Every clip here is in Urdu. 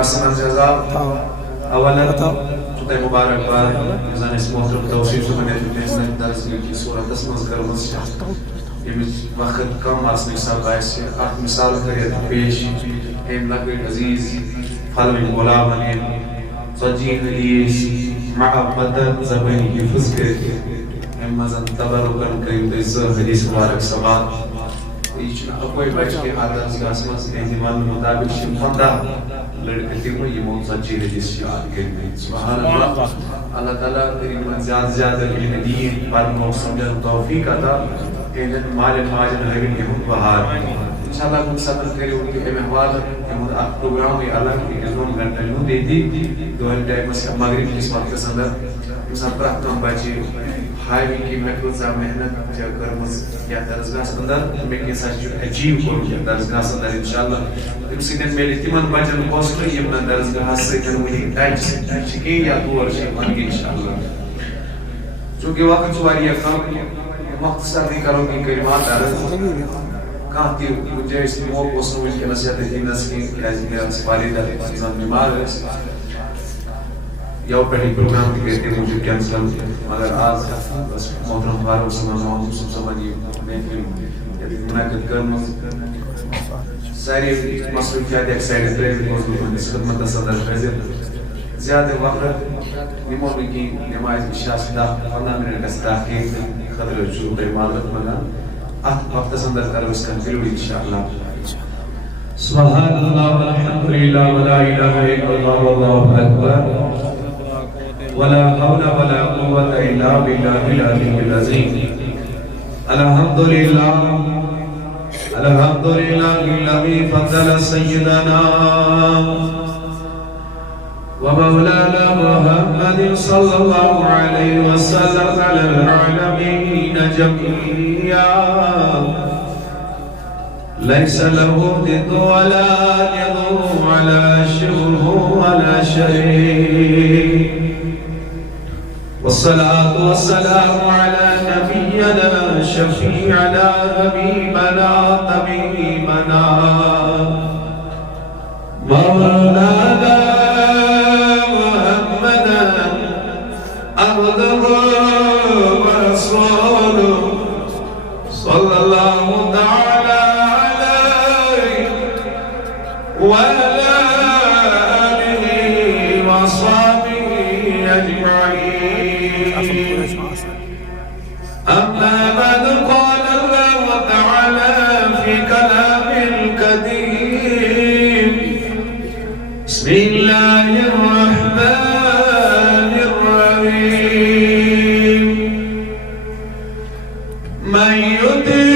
حسن الجزاء اولا تُتَي مبارک بار زن اس محترم توصیف سے بنے تھے درس کی صورت اسمز کرمز یمچ وقت کم آسنی صاحب آئیسی اخ مثال کریت پیش ایم لکوی عزیز فلوی غلام انیم صجین حدیث محبت زبانی حفظ کرتی ایم مزن تبرکن کریم دیز حدیث مبارک سبات یہ کوئی بچ کے عادت کا اسمز احتمال مطابق شمفندہ لڑکتی ہوئی یہ موت سچی حدیث یاد کرنے سبحان اللہ اللہ تعالیٰ تقریباً زیادہ علم دین پر سمجھن توفیق عطا اینن مال ماجن ہیوین کے ہم بہار انشاءاللہ کچھ صبر کرے ان کے احوال ہم آپ پروگرام میں الگ ایک دون گھنٹہ نو دیتی دو گھنٹے مسئلہ مغرب کس وقت سندر انسان پر اپنا بچے ہائی کی محفوظ صاحب محنت کرمز یا درسگاہ سندر میں کے ساتھ عجیب کروں یا درسگاہ سندر انشاءاللہ تم سکن میرے تیمن بچن پوسٹ یہ اپنا درسگاہ سے کنوی ٹچ کی یا دور سے بن گئی انشاءاللہ چونکہ وقت سواری کم مختصر نہیں کروں گی کلمات عرض کہاں تھی مجھے اس لیے وہ پوسٹوں میں نصیحت دین نسکی کیازی میرا سپاری در انسان بیمار ہے یا پہلی پروگرام کی کہتے ہیں مجھے کینسل مگر آج بس محترم فاروق سلمان محمد سب سمجھے محفل منعقد کرنا ساری مصروفیات ایک سائڈ پہ اس خدمت صدر فیضل زیادہ وقت نمومی کی نمائز عشاء صدا 15 منٹ کا تاخیر خطر شروع پر معذرت منا وقت سندر کرو اس کا فلو انشاءاللہ سبحان اللہ والحمدللہ ولا الہ الا اللہ واللہ اکبر ولا حول ولا قوة إلا بالله العلي العظيم الحمد لله الذي فضل سيدنا ومولانا محمد صلى الله عليه وسلم على العالمين جميعا ليس له ضد ولا ند ولا شبه ولا شريك والصلاة والسلام على نبينا شفيعنا حبيبنا طبيبنا مولانا محمدا عبده ورسوله صلى الله تعالى عليه وعلى آله وصحبه أجمعين أما بعد قال الله تعالى في كلام القديم بسم الله الرحمن الرحيم من يطع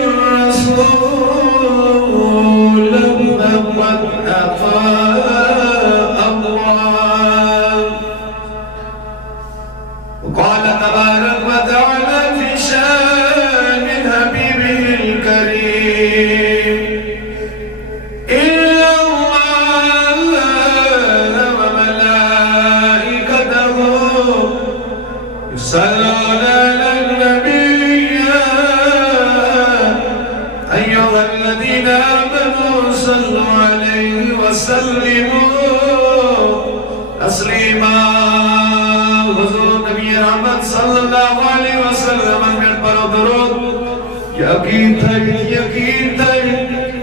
الرسول فقد أطاع الله وقال تبارك وتعالى في شان حبيبه الكريم إن الله وملائكته يصلون على النبي يا أيها الذين آمنوا صلوا عليه وسلموا تسليما حضور نبی رحمت صلی اللہ علیہ وسلم میں پڑھو درود یقین تھا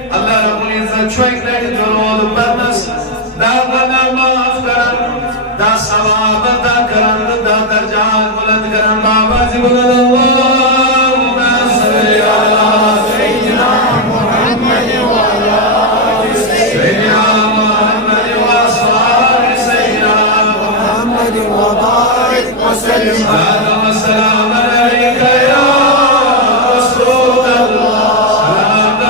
اللہ رب العزت چھوئک لے درود پرنس دا بنا معاف کرن دا ثواب دا کرن دا درجات بلند کرن بابا جی بلند اللہم صلی علی سیدنا محمد وعلا سیدنا محمد واصحاب سیدنا محمد وبارک وسلم السلام علیکہ یا رسول اللہ سلام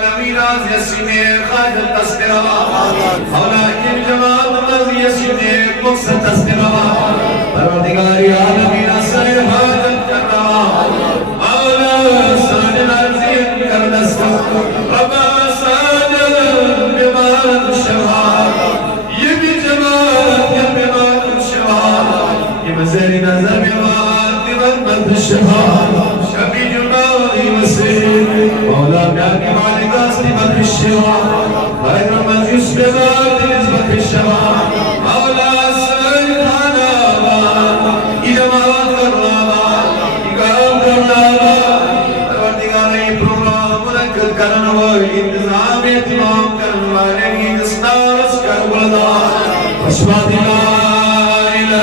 العالمین از یسینے خواہد تذکرہ مولا کی جماعت از یسینے مقصد تذکرہ پروردگار عالمین اصل حاجت کر رہا مولا ساجد عرضیت کر دستا ربا ساجد بیمار شفا یہ بھی جماعت یہ بیمار شفا یہ مزیر نظر بیمار دیوان شفا شبی جماعی مسیر مولا بیاکی مالک آسنی مدر شفا خیر مجیس بیمار نسبت شفا مولا ساجد خانا یہ جماعت کرنا انتظام اتمام کرنے والے کی دستارس کر بلدا اشباد لا الہ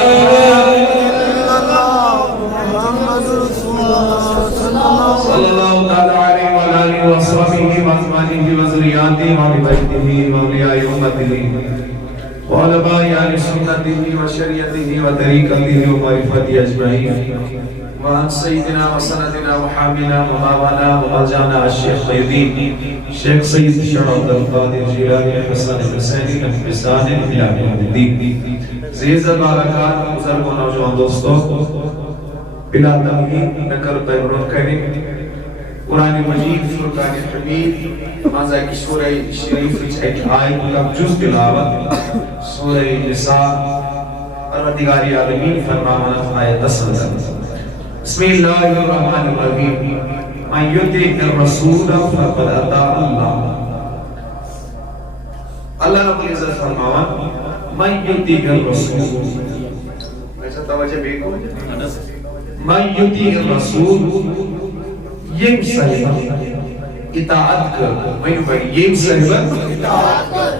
الا اللہ محمد رسول اللہ صلی اللہ تعالی علیہ وآلہ وصحبہ وازواجہ وذریاتہ وبیتہ واولیاء امتہ وعلماء اہل سنتہ وشریعتہ وطریقتہ ومعرفتہ اجمعین وعن سيدنا وسندنا وحامنا ومولانا ومرجعنا الشيخ الدين شيخ سيد الشيخ عبد القادر الجيلاني حسن الحسینی نفسان الى يوم الدين عزیز بارکات بزرگ و نوجوان دوستو بلا تمہید نہ کرتے ورود کریں قرآن مجید فرقان حمید مانزہ کی سورہ شریف ایک آیت کا جز تلاوت سورہ نساء پروردگار عالمین فرمانا آیت 10 بسم اللہ الرحمن الرحیم من یطیع الرسول فقد اطاع اللہ اللہ رب العزت فرماوا من یطیع الرسول ایسا توجہ بھی کو من یطیع الرسول یم صاحب اطاعت کر میں بڑی یم صاحب اطاعت کر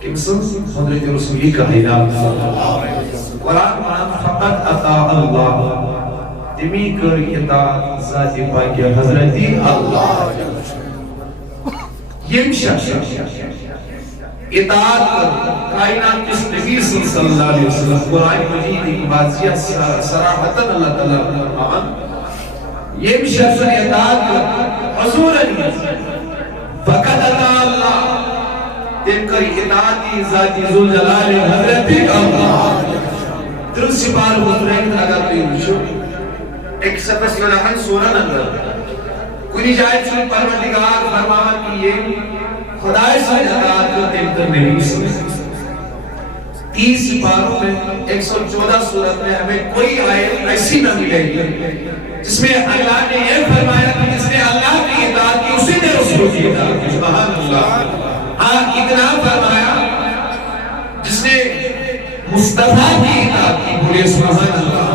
کم سن حضرت رسولی کا ہدایت قرآن فقد اطاع اللہ تمی کر اطاعت ذات پاک حضرت اللہ یم شخص اطاعت کر کائنات کس نبی صلی اللہ علیہ وسلم قرآن مجید کی بازیت صراحتاً اللہ تعالیٰ فرمان یم شخص اطاعت کر حضور علیہ فقد اطاع اللہ تم کر اطاعتی ذاتی ذوالجلال حضرت اللہ درست بار حضور اگر کوئی رشو ایک سفس یلحن سورہ اندر کنی جائے چھو پروردگار فرمان کی یہ خدای سے اطاعت کو تم کرنے بھی سنے 30 پاروں میں 114 سورت میں ہمیں کوئی آیت ایسی نہ ملے گی جس میں اللہ نے یہ فرمایا کہ جس نے اللہ کی اطاعت کی اسی نے رسول کی اطاعت کی سبحان اللہ ہاں اتنا فرمایا جس نے مصطفیٰ کی اطاعت کی بولے سبحان اللہ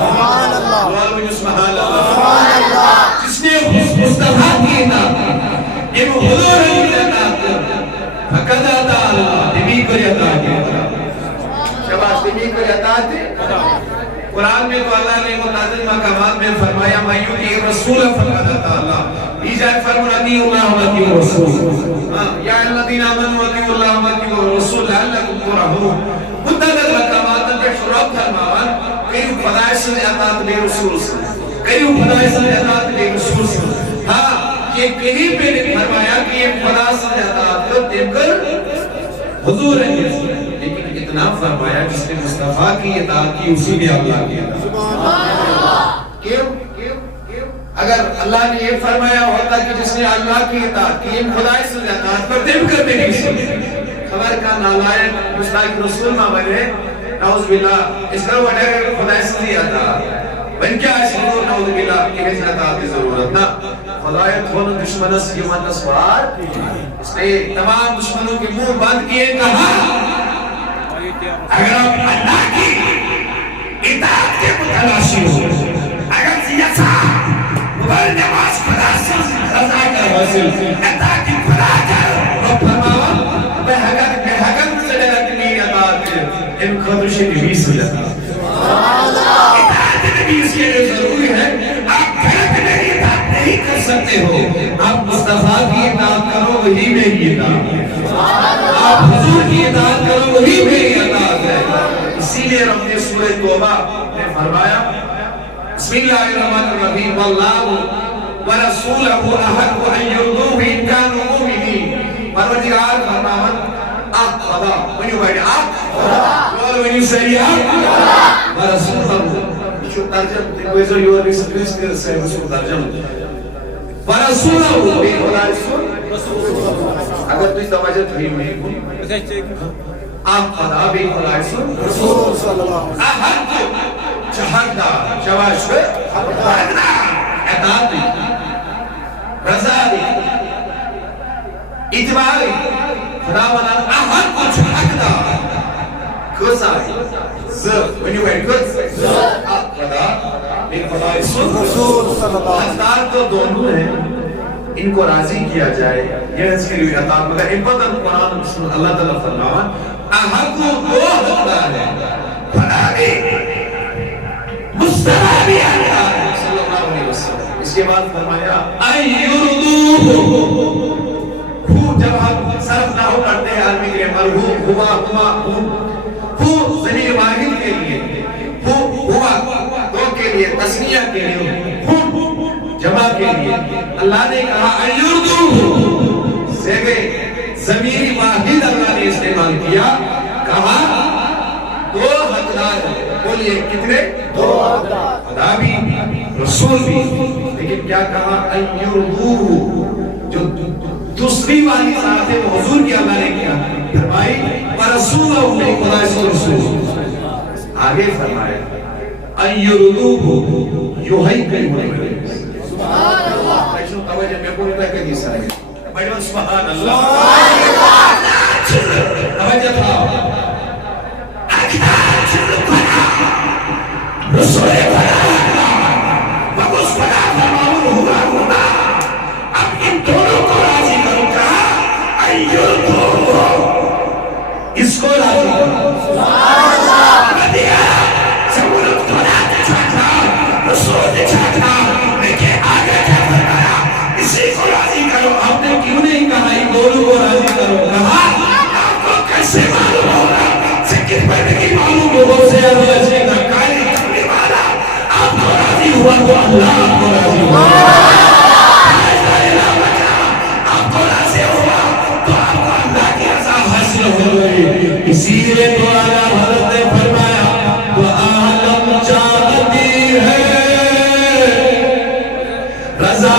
سبحان اللہ جس نے مصطفیٰ کی اطاعت کی یہ حضور کی اطاعت فقد اطاع اللہ نبی کو اطاعت کی شباش نبی کو اطاعت قرآن میں تو اللہ نے متعدد مقامات میں فرمایا من یطیع الرسول فقد اطاع اللہ ایجاد فرمایا اطیعوا اللہ واطیعوا الرسول یا الذین آمنوا اطیعوا اللہ واطیعوا الرسول لعلکم ترحمون متعدد مقامات میں شروع فرمایا کئی خدای سے اطاعت لے رسول سے کئی خدای سے اطاعت لے رسول سے ہاں یہ کہیں پہ نے فرمایا کہ یہ خدا سے اطاعت کر دیکھ کر حضور ہے لیکن اتنا فرمایا جس نے مصطفیٰ کی اطاعت کی اسی نے اللہ کی اطاعت کیوں اگر اللہ نے یہ فرمایا ہوتا کہ جس نے اللہ کی اطاعت کی خدای سے اطاعت کر دیکھ کر میری خبر کا نالائق مستاق رسول ماں بنے نعوذ باللہ اس کا وڈر خدای سے دی اطاعت بن کیا اس حضور نعوذ باللہ کہ اس اطاعت کی ضرورت نا خدایت خون دشمن سے یہ مدد سوار اس نے تمام دشمنوں کے منہ بند کیے کہا اگر آپ اللہ کی اطاعت کے متلاشی ہو اگر سیاسا مبارد نماز خدا سے رضا کر حاصل اطاعت کی خدا کر رب فرماوا بے حقت سے لگنی اطاعت ان خدش نبی سے لگا اطاعت نبی سے ضروری ہے آپ غلط میری اطاعت نہیں کر سکتے ہو آپ مصطفیٰ کی اطاعت کرو وہی میری اطاعت آپ حضور کی اطاعت کرو وہی میری اطاعت ہے اسی لئے رب نے سورہ توبہ نے فرمایا بسم اللہ الرحمن الرحیم واللہ ورسولہ احق ان یرضوہ ان کانوا مؤمنین سریا ورسولہ شو ترجم تنویزو یور ریسپلیس کر سے مسلم ترجم ورسولہ بے خدا رسول اگر تو توجہ تھی میں آپ خدا بے خدا رسول صلی اللہ احد چہدہ شواش حقنا اعتاد رضا اتباعی خدا بنا احد چہدہ کس آئی when you went good خدا ایک خدا رسول صلی اللہ حضرات تو دونوں ہیں ان کو راضی کیا جائے یہ اس کے لیے عطا مگر امپتن قرآن اللہ تعالیٰ فرماوان احق کو دو حقدار ہے خدا بھی مصطفیٰ بھی آیا صلی اللہ علیہ وسلم اس کے بعد فرمایا ایردوہ جب ہم صرف نہ ہو کرتے ہیں عالمی کے مرحوم ہوا ضمیر واحد کے لیے ہوا دو کے لیے تسنیہ کے لیے جمع کے لیے اللہ نے کہا ایردوہ سیگے ضمیر واحد اللہ نے استعمال کیا کہا دو حقدار بولیے کتنے دو حقدار خدا بھی رسول بھی لیکن کیا کہا ایردوہ جو دوسری والی ذات ہے وہ حضور کی اللہ نے کیا فرمائی ورسولہ نے خدا رسول آگے فرمایا ایردوہ یوہی کئی ہوئے سبحان اللہ ایشو توجہ میں پوری طرح کہ دیسا ہے بڑھو سبحان اللہ توجہ تھا رسول بنا وقس بنا فرماؤن ہوا ہونا اب ان دونوں کو راضی کروں کہا ایردوہ اس کو راضی کروں سبحان اللہ مدیہ سمولت دولات چھاٹا رسول چھاٹا لیکن آگے کیا فرمایا اسی کو راضی کرو آپ نے کیوں نہیں کہا ان دونوں کو راضی کرو کہا آپ کو کیسے معلوم ہوگا سکت پڑھنے کی معلوم ہوگا سے اللہ سے دھکائی کرنے والا آپ کو راضی ہوا تو اللہ آپ کو راضی ہوا آپ کو راضی ہوا تو آپ کو اللہ کی رضا حاصل ہو گئی اسی لیے تو آیا حضرت نے فرمایا تو عالم چاہتی ہے رضا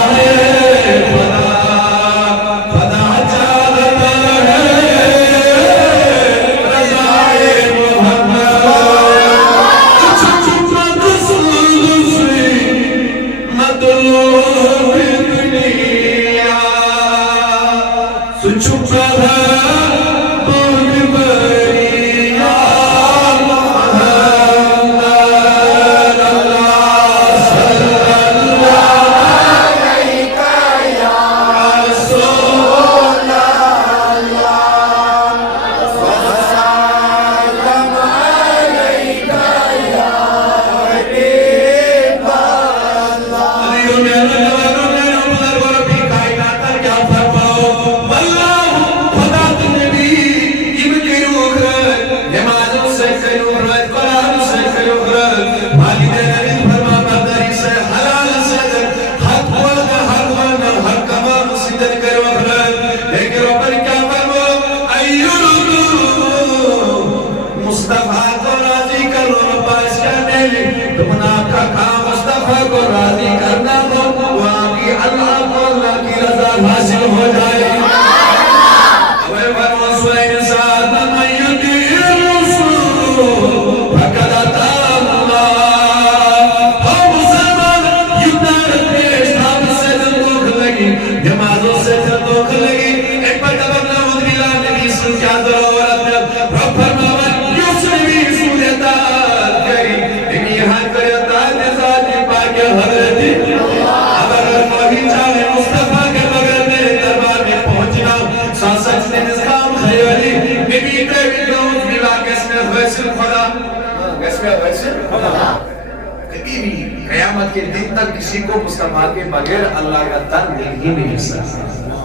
قیامت کے دن تک کسی کو مصطفیٰ کے بغیر اللہ کا تن مل ہی نہیں سکتا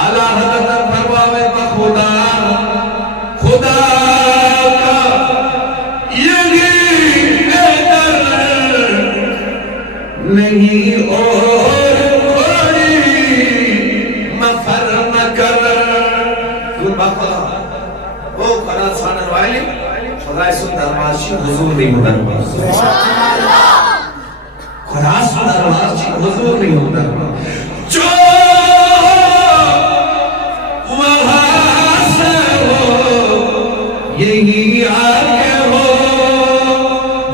اللہ حضرت فرماوے خدا خدا کا یہی بہتر نہیں اور کوئی مفر نہ کر تو بخدا وہ خدا سانن والی خدا سن دربار چی حضور نہیں دربار خدا سن دربار چی حضور نہیں دربار جو وہاں سے ہو یہی آگے ہو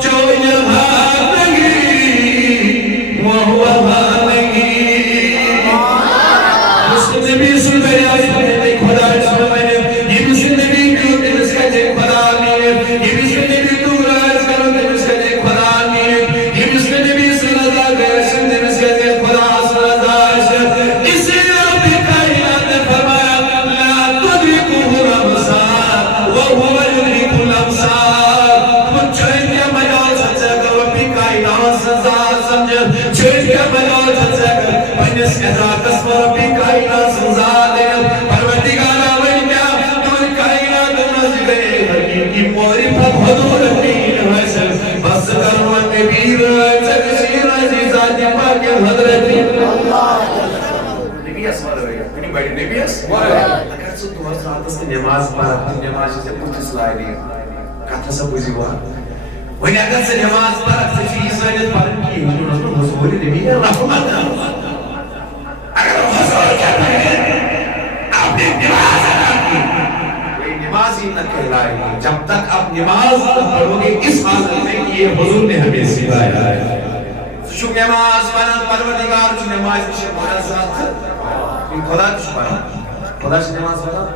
جو یہاں نہیں وہ وہاں نہیں مسلم نبی سن میرے آئے خدا سن میں یہ مسلم نبی کیوں دل اس کا جے خدا نہیں یہ مسلم نبی تو راز کرو دل اس کا جے خدا نہیں یہ مسلم نبی صلی اللہ علیہ وسلم دل اس کا جے خدا صلی اللہ علیہ وسلم اسی رب کائنات نے فرمایا لا تدرکہ الابصار وہو یدرک الابصار تم چھوڑ کے مجال سچا کر ربی کائنات سزا سمجھ چھوڑ کے مجال سچا کر پنس ازا قسم ربی کائنات سزا دے پروردگار کی معرفت حضور دین حسن بس کرمت بیر چکشیر عزیزات پاک حضرت نبی اسمار ہوئی کنی بیٹی نبی اسمار اگر سو دو ساتھ اس نماز پڑھا نماز سے کچھ سلائی نہیں کہتا سا بوزی ہوا وہی اگر سے نماز پڑھا سے چیز سائنت پڑھن کی حضور نبی رحمت اگر حضور کہتا ہے آپ نے نماز نماز ہی نہ کہلائے گی جب تک آپ نماز پڑھو گے اس حالت میں کہ یہ حضور نے ہمیں سکھایا ہے شو نماز پڑھن پروردگار جو نماز کی منازعت خدا کی پڑھن خدا کی نماز پڑھن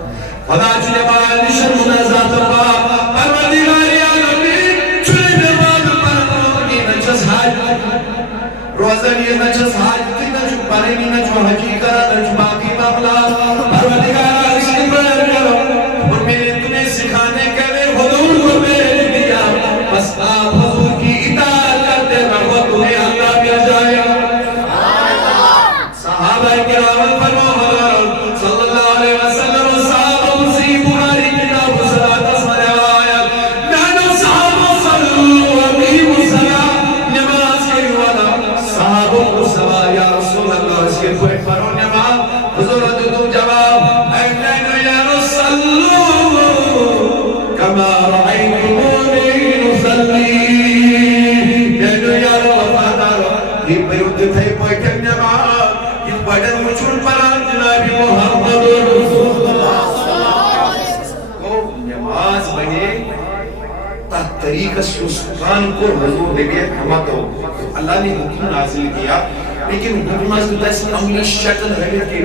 خدا کی نماز کی منازعت پروردگار عالمین جو نماز پڑھن یہ نجس حاج روزن یہ نجس حاج کی نہ جو پڑھنی نہ جو حجی کرا نہ جو باقی معاملہ پروردگار اس کی پڑھن کرو سکھانے کے لئے حضور کو بھیج دیا بس آپ حضور کی اطاعت کرتے رہو تمہیں اللہ مل جائے صحابہ کرام فرمان صلی اللہ علیہ وسلم صحابہ اسی بخاری کتاب صلاة اسمر آیت نانو صحابہ صلو علیہ وسلم نماز کے والا صحابہ کو سوا یا رسول اللہ اس کے کوئی فرو نماز حضور دو جواب اہلین یا رسول كما رأيتموني نصلي يا يا وفادار يبيوت في بيت النماز يبدأ وجود بران جناب محمد رسول الله صلى الله عليه وسلم نماز بنے تحت طریقہ سلطان کو حضور نبی حمد ہو اللہ نے حکم نازل کیا لیکن حکم نازل اس عملی شکل ہے کہ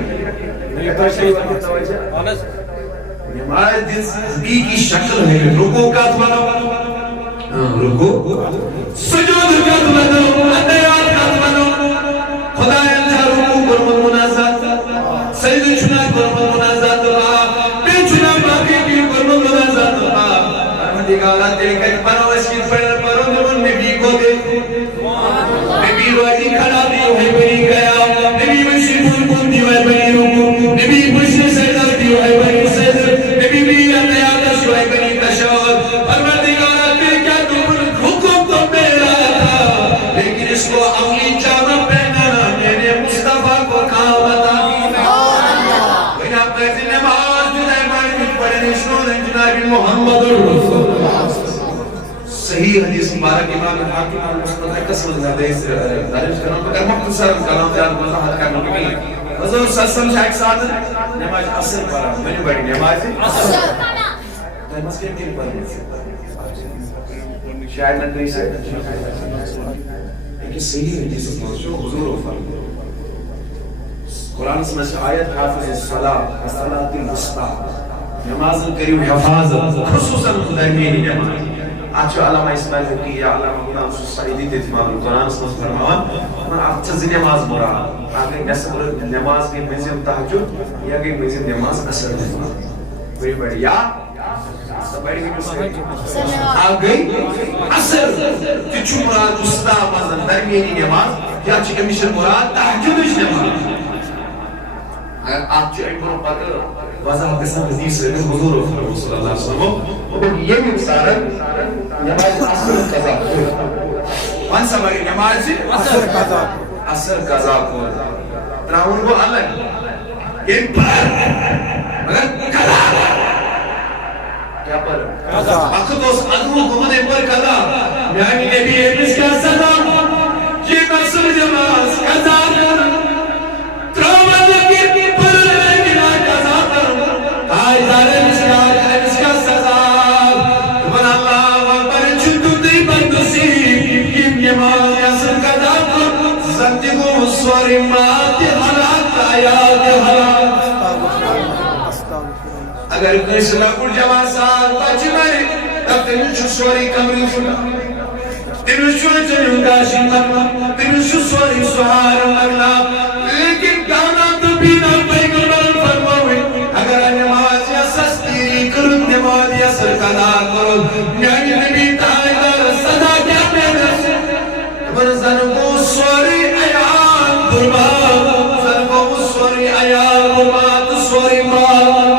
ہمارے دل زبی کی شکل ہے رکو کا بنو رکو سجود کا بنو ادیات کا بنو خدا انجا رکو کرم منازات سید چنا کرم منازات بے چنا باقی کی کرم منازات پروردگارا تیرے کچھ بنو اس کی پرو نمون نبی کو دیکھو نبی روزی کھڑا بھی ہوئے بنی گیا نبی مشی پور کن دیوائے بنی رکو نبی مشی سیدہ دیوائے بنی سیدہ نبی بھی اتیادہ شوائے بنی تشاور پروردگارہ پھر کیا تمہیں حکم تو میرا تھا لیکن اس کو عملی جامع پہنانا میرے مصطفیٰ کو کہاں بتا بنا پیسے نماز جنہی مانی مجھ پڑھنے شنون جنابی محمد رسول صحیح حدیث مبارک امام حاکم المستدرک قسم حدیث دارج کرنا مگر مختصر کلام تیار وضاحت کرنا بھی حضور صلی اللہ علیہ وسلم ایک ساتھ نماز عصر پڑھا میں بڑی نماز عصر تو مسکن کی پڑھا شاید نہ کہیں سے لیکن صحیح حدیث موضوع حضور فرمایا قرآن میں سے آیت حافظ الصلاة الصلاة الوسطى نماز کریم حفاظت خصوصاً خدای میری نماز آج علامہ اسماعیل حقی یا علامہ غلام سعیدی تیتمام القرآن اس میں فرماوان اچھا زی نماز مراد آگئی نصب نماز کی مزیم تحجد یا گئی مزیم نماز اثر نماز بڑی بڑی یا آگئی اثر تیچو مراد وسطا مازن درمیانی نماز یا چکہ مشر مراد تحجدش نماز آپ جو ایک برو پاکر وضاح قسم حدیث ہے حضور صلی اللہ علیہ وسلم یہ بھی مسارت نماز اثر قضا کون سا بڑی نماز اثر قضا اثر قضا کو تراؤن کو الگ یہ پر مگر قضا کیا پر قضا وقت اس ادھو گمنے پر کلا یعنی نبی امس کا سلام یہ مقصد جماز قضا تراوہ لکی پر لیکنا قضا آئی دارے مسیار امس کا سزا من اللہ اکبر چھتو دی بندسی یہ نماز یسر قضا زندگو سوری مات حالات آیات حالات اگر کوئی سلاکور جوان سال بچ میں تب تنشو سوری کمری فلا تنشو چنیو کاشی مگلا تنشو سوری سوار مگلا لیکن دانا تو بینا پیگنال فرماوی اگر نماز یا سستی کرن نماز یا سرکنا کرن یعنی نبی تائیدار صدا کیا پیدا من زنگو سوری ایان برباد زنگو سوری ایان برباد سوری مال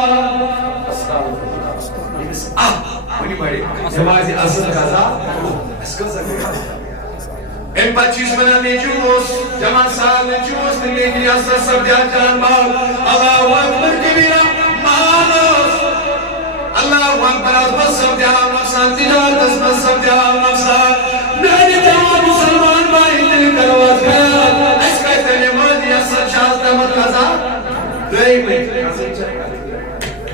نماز اصل قضا اس قضا ام 25 بنا میں جوس جوان سال میں جوس لیکن اصل سب جان بال اللہ اکبر کبیرہ مانوس اللہ اکبر اصل سب جان مقصد تجارت اصل سب جان مقصد میرے جوان مسلمان بھائی دل کرواز گیا اس کہتے نماز اصل شاز دمت قضا دائی میں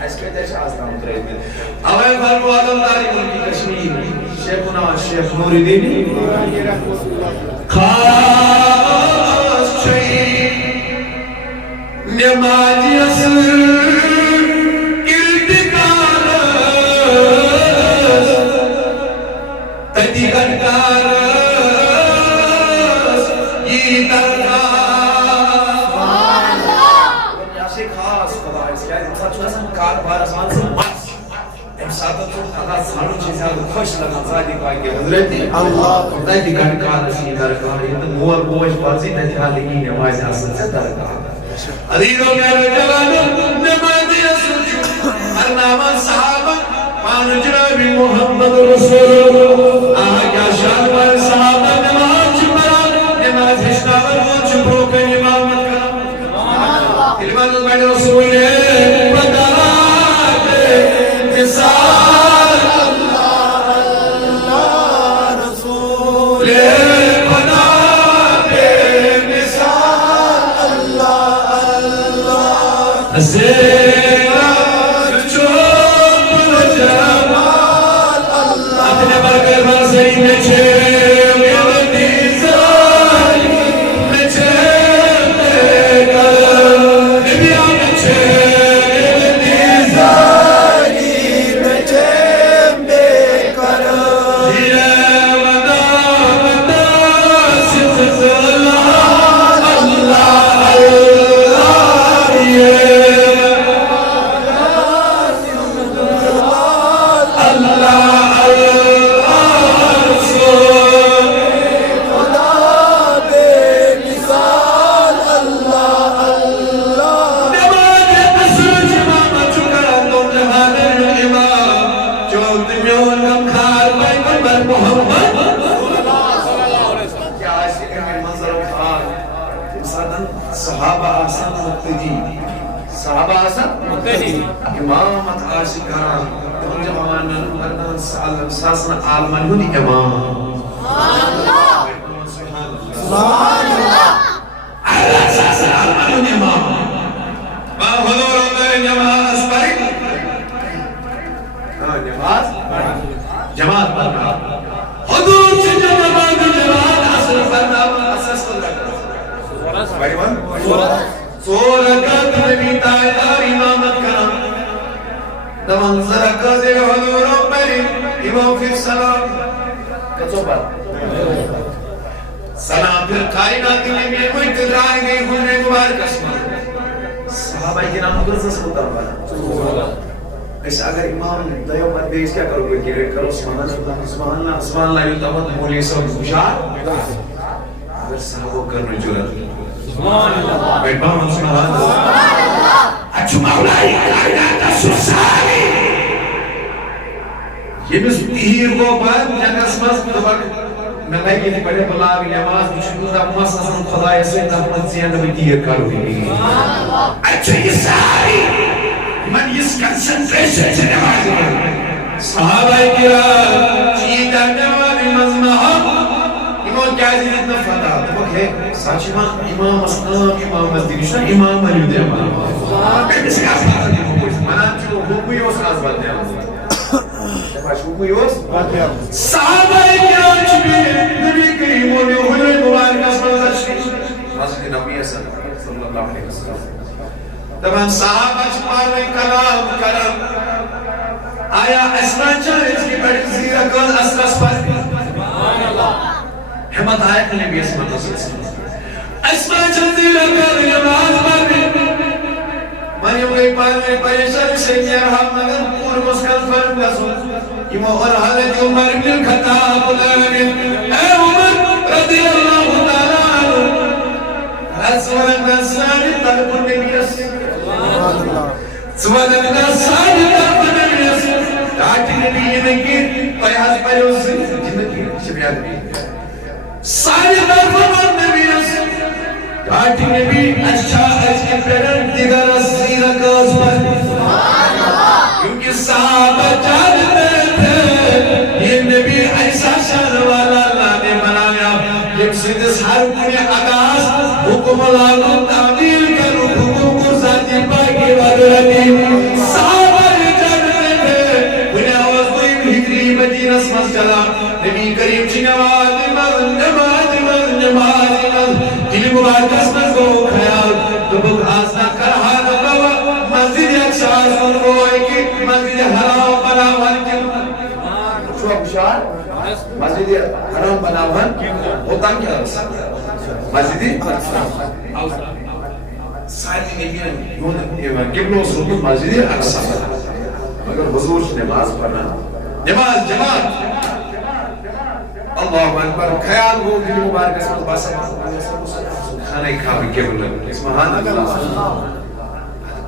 اس کہتے شاز دمت رہی میں اوائے فرمو آدم داری ملکی کشمیر شیخنا شیخ نوری دینی خاص چھئی نمازی اصل ارتکار تدی گھنکار یہ درگاہ دنیا سے خاص خدا اس کیا انسان چھوڑا سا کار بار آسمان سے ساتھ تو خدا سانو چیزیں خوش لگا زادی کو آئے حضرت اللہ خدا کی گھنکار اسی درگاہ یہ تو مور بوش بازی نجھا لگی نماز اصل سے درگاہ عزیزوں میرے جوانوں نمازی اصل جو ہر نام صحابہ پانو جناب محمد رسول آہا کیا شان پر صحابہ نماز چپرا نماز ہشتاور وہ چپرو کے امامت کرا علمان بیٹھ رسول نے بتا مثال اللہ اللہ رسول خدا بے مثال اللہ اللہ زیرہ چوب جمال اللہ اپنے برگر بازی میں چھے میوندی زائی میں چھے بیگر نبیہ میں چھے میوندی زائی امامت عاشقان تم جوانان ساسنا عالمان ہونی امام سبحان اللہ اللہ ساسنا عالمان ہونی امام ما حضور اللہ نماز پڑھی نماز جماعت پڑھنا حضور سے جماعت اصل پڑھنا اساس پڑھنا بھائی ون سورکت نبی تائیدار امامت کرم دمان زرکت حضور پری امام فی السلام کچھو پر سلام پھر کائنات نبی کوئی تدرائی گئی ہونے دوار کشمہ صحابہ کی نام اگر سے ہوتا ہوا ایسا اگر امام دیو پر بیس کیا کرو کوئی کریٹ کرو سبحان اللہ یو تمت مولی سب خوشار اگر صحابہ کرنے جرد سبحان اللہ بیٹ باہم سبحان اللہ اچھو مولائی کائنات سسالی یہ مستہیر کو بعد جنگ اسماس میں یہ بڑے بلاوی نماز مشکل دا مصنصن خدای سے دفت زیادہ بتیر کرو اچھو یہ ساری من اس کنسنٹریشن سے نماز صحابہ کرام چیز درنوانی مزمہم امام کیا زیدت نفتا اوکے سچ امام اسلام امام مزدینشن امام علیو دے امام اس کا ساتھ دیکھو کوئی منان چلو حکمی اس خاص بات دیا حکمی اس صحابہ کرام چبی نبی کریم و حضور مبارک اسمان زشتی حضرت نبی صلی اللہ علیہ وسلم دبان صحابہ چپاروی کلام کرم آیا اسمان چاہے اس کی بڑی زیرہ کن اسرس پر حمد آیا کہ نبی اسمان اسمان چاہے زیرہ کن نماز پر مریم گئی پاروی پریشان سے یرحم مگر پور مسکن فرم گسو امو اور حالت عمر بن الخطاب اے عمر رضی اللہ تعالیٰ اسمان نسانی طرف النبی سبحان اللہ سانی طرف النبی تاکہ نبی یہ نگیر پیاز پر اس زندگی شبیات سانی طرف النبی تاکہ نبی اچھا اس کے پیرن دیگر سیرہ کا اس پر کیونکہ صحابہ جانتے تھے یہ نبی ایسا شان والا اللہ نے بنایا جب سیدس حرب میں عداس حکم اللہ تعمیل کرو حکم کو ذاتی پاکی وردی صحابہ جانتے تھے انہیں آواز دوئی ہجری مدینہ سمس چلا نبی کریم چی نماز نماز دل مبارک اسمت کو خیال تو بک آسنا کرہا نبوا مسجد اکشاس ان کو ایک مسجد حرام بناوان کی شو بشار مسجد حرام بناوان ہوتا کیا مسجد سائلی نبیان قبلوں سرکت مسجد اکشاس مگر حضور نماز پڑھنا نماز جماعت اللہ اکبر خیال ہو دل مبارک اسمت باسم خانہ کعبہ قبلہ سبحان اللہ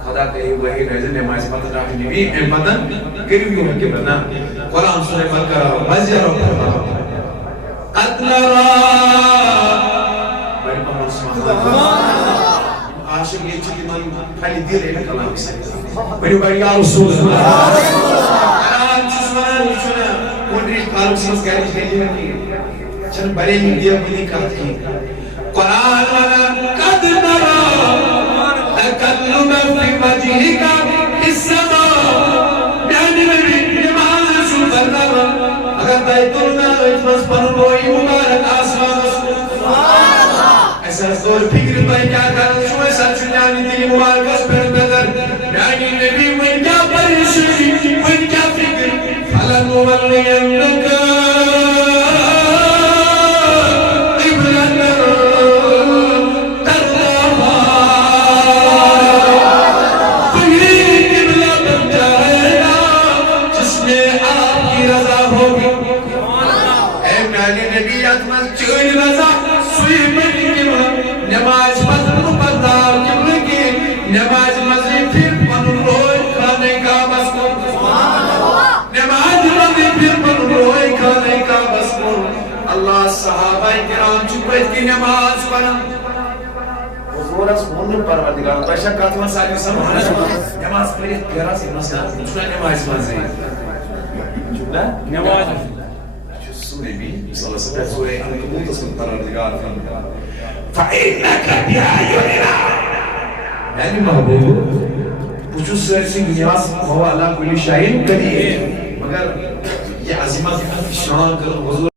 خدا کہے وہی رہے نماز پڑھنا نبی اے بدن قریب ہو قبلہ نا قرآن سورہ بقرہ مزید رب قد نرا بڑی محمد سبحان اللہ عاشق یہ چلی من پھلی دل ہے کلام سے بڑی بڑی یا رسول اللہ قرآن چسمان چنا کونریش کارم سمس گاری جنگی نہیں چن بڑے ہی دیا بلی کہت کی قرآن لگا قد نرا تکلم فی وجہی کا السماء بیانی نبی نماز شو کرنا اگر بیت اللہ اتمس پنوئی مبارک آسمان ایسا دور فکر پہ کیا کرنا شو ایسا چنیانی دلی مبارک اس پر نظر بیانی نبی من کیا پریشی من کیا فکر فلن مولینکا نماز مذہب پردار قبل کی نماز مذہب پھر پن روئے کھانے کا بس کو نماز مذہب پھر پن روئے کھانے کا بس کو اللہ صحابہ کرام چپت کی نماز پڑھا حضور اس مندر پروردگار پیشہ کاتمان سالی سمجھنا نماز پڑھی پیرا سے مسئلہ چھنا نماز مذہب چھنا نماز سوري بي صلى الله عليه وسلم سوري عنكبوت اسم القرار فإنك بأعيننا يعني محبوب وجود سرسي بنياس هو على كل شيء قدير مگر یہ عظمت شان کر حضور